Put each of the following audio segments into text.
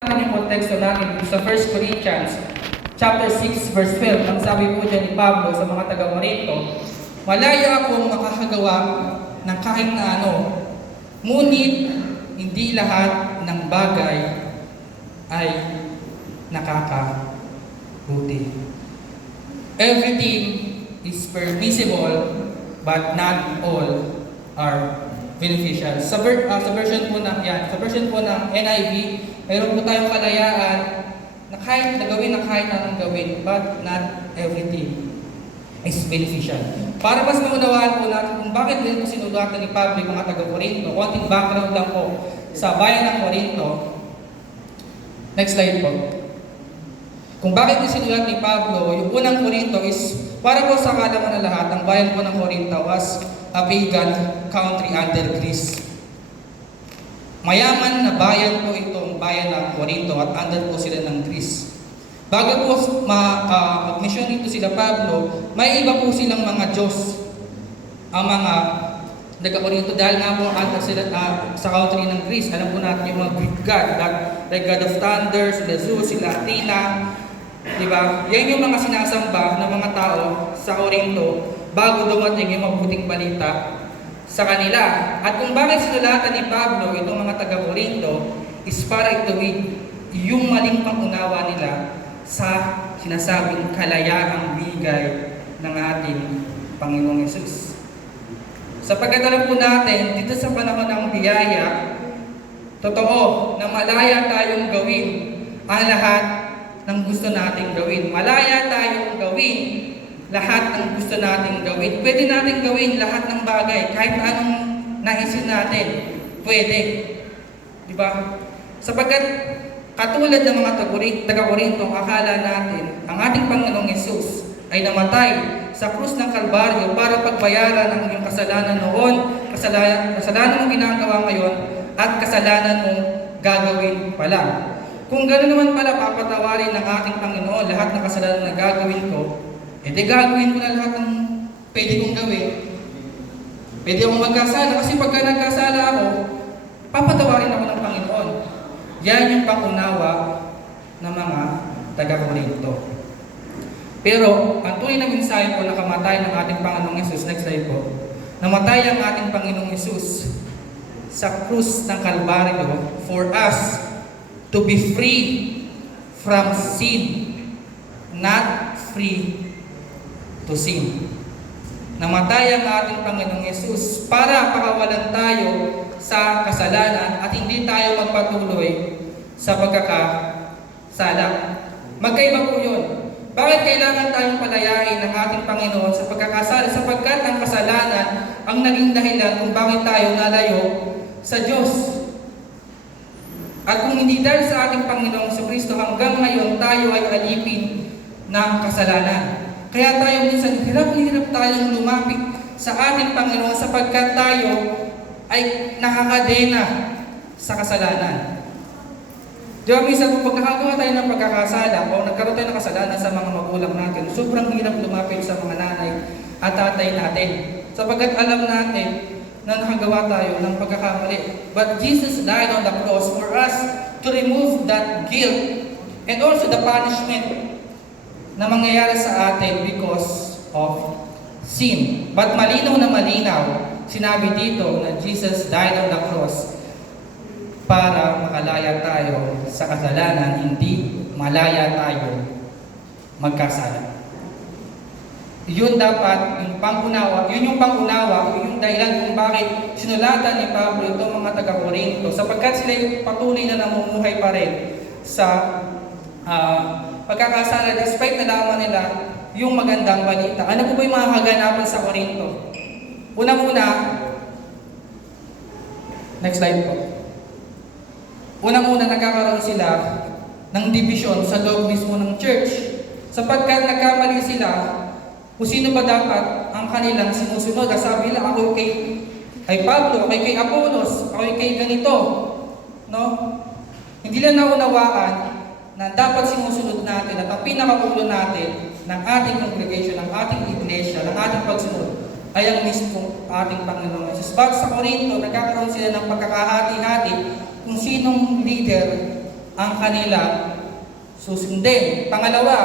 Yung konteksto natin sa 1 Corinthians chapter 6 verse 12, ang sabi po dyan ni Pablo sa mga taga-Corinto, malaya akong makakagawa ng kahit na ano, ngunit hindi lahat ng bagay ay nakakabuti. Everything is permissible, but not all are beneficial. Sa version po ng NIV, mayroon po tayong kalayaan na kahit nagawin na kahit anong gawin, but not everything is beneficial. Para mas maunawaan po natin kung bakit din po sinulatan ni Pablo yung mga taga-Corinto, konting background lang po sa bayan ng Corinto. Next slide po. Kung bakit din sinulat ni Pablo, yung unang Corinto is, para po sa kalaman na lahat, ang bayan po ng Corinto was a pagan country under Greece. Mayaman na bayan po itong bayan ng Corinto at under po sila ng Greece. Bago po mag-mission dito sila Pablo, may iba po silang mga Diyos. Ang mga taga-Corinto dahil nga po under sila sa country ng Greece. Alam po natin yung mga Greek God, like God of Thunder, sila Zeus, sila Athena. Diba? Yan yung mga sinasamba ng mga tao sa Corinto bago dumating yung mabuting balita sa kanila. At kung bakit sinulatan ni Pablo itong mga taga-Corinto is para ituwid yung maling pangunawa nila sa sinasabing kalayaang bigay ng ating Panginoong Hesus. Sapagkat alam po natin, dito sa panahon ng biyaya, totoo na malaya tayong gawin ang lahat ng gusto nating gawin. Malaya tayong gawin lahat ng gusto nating gawin. Pwede nating gawin lahat ng bagay, kahit anong naisin natin. Pwede. Diba? Sapagkat katulad ng mga taga-Corinto, akala natin, ang ating Panginoong Hesus ay namatay sa krus ng Kalbaryo para pagbayaran ang iyong kasalanan noon, kasalanan mong ginagawa ngayon, at kasalanan mong gagawin pa lang. Kung gano'n naman pala papatawarin ng ating Panginoon lahat ng kasalanan na gagawin ko, edi gagawin ko na lahat ng pwede kong gawin. Pwede akong magkasala kasi pagka nagkasala ako, papatawarin ako ng Panginoon. Yan yung pangunawa ng mga taga-Corinto. Pero ang tunay na mensahe po na kamatay ng ating Panginoong Hesus, next slide po, namatay ang ating Panginoong Hesus sa krus ng Kalbaryo for us to be free from sin, not free to sin. Namatay ang ating Panginoong Hesus para pakawalan tayo sa kasalanan at hindi tayo magpatuloy sa pagkakasala. Magkaiba po yun. Bakit kailangan tayong palayain ng ating Panginoon sa pagkakasala? Sapagkat ang kasalanan ang naging dahilan kung bakit tayo nalayo sa Diyos. At kung hindi dahil sa ating Panginoong Kristo, hanggang ngayon tayo ay alipin ng kasalanan. Kaya tayo minsan hirap tayong lumapit sa ating Panginoon sapagkat tayo ay nakakadena sa kasalanan. Di ba minsan kung pagkakagawa tayo ng pagkakasala o nagkaroon tayo ng kasalanan sa mga magulang natin, sobrang hirap lumapit sa mga nanay at tatay natin. Sapagkat alam natin na nakagawa tayo ng pagkakamali. But Jesus died on the cross for us to remove that guilt and also the punishment na mangyayari sa atin because of sin. But malinaw na malinaw, sinabi dito na Jesus died on the cross para makalaya tayo sa kasalanan, hindi malaya tayo magkasala. Yun dapat, yung pangunawa, yun yung dahilan kung bakit sinulatan ni Pablo itong mga taga-Corinto, sapagkat sila patuloy na namumuhay pa rin sa pagkakasala despite nalaman nila yung magandang balita. Ano po ba yung mga kaganapan sa Corinto? Unang-una, next slide po. Unang-una nagkakaroon sila ng division sa loob mismo ng church. Sapagkat nagkamali sila kung sino ba dapat ang kanilang sinusunod. Sabi nila, ako kay Pablo, ako kay Apollos, ako kay ganito. No? Hindi lang naunawaan na dapat sinusunod natin at ang pinakaulo natin ng ating congregation, ng ating iglesia, ng ating pagsunod ay ang mismo ating Panginoon Jesus. But sa Corinto, nagkakaroon sila ng pagkakahati-hati kung sinong leader ang kanila susundin. Pangalawa,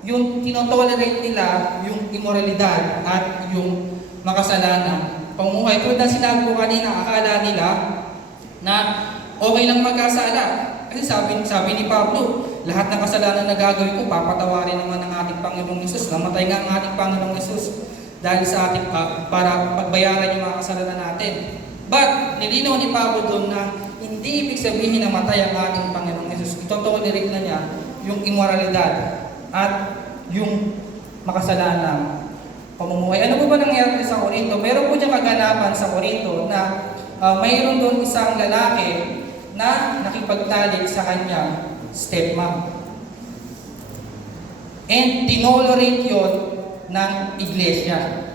yung tinotolerate nila yung immoralidad at yung makasalanan pamumuhay. Tulad ng sinabi ko kanina, akala nila na okay lang magkasala. Kasi sabi ni Pablo, lahat ng kasalanan na gagawin ko, papatawarin naman ng ating Panginoong Hesus. Namatay nga ang ating Panginoong Hesus dahil sa ating para pagbayaran yung mga kasalanan natin. But, nilinaw ni Pablo doon na hindi ibig sabihin na matay ang ating Panginoong Hesus. Itotolerate na niya yung immoralidad at yung makasalanang pamumuhay. Ano po ba nangyari sa Korinto? Meron po diyang kaganapan sa Korinto na mayroon doon isang lalaki na nakipagtalik sa kanyang stepmom. And tinolerate yun ng iglesia.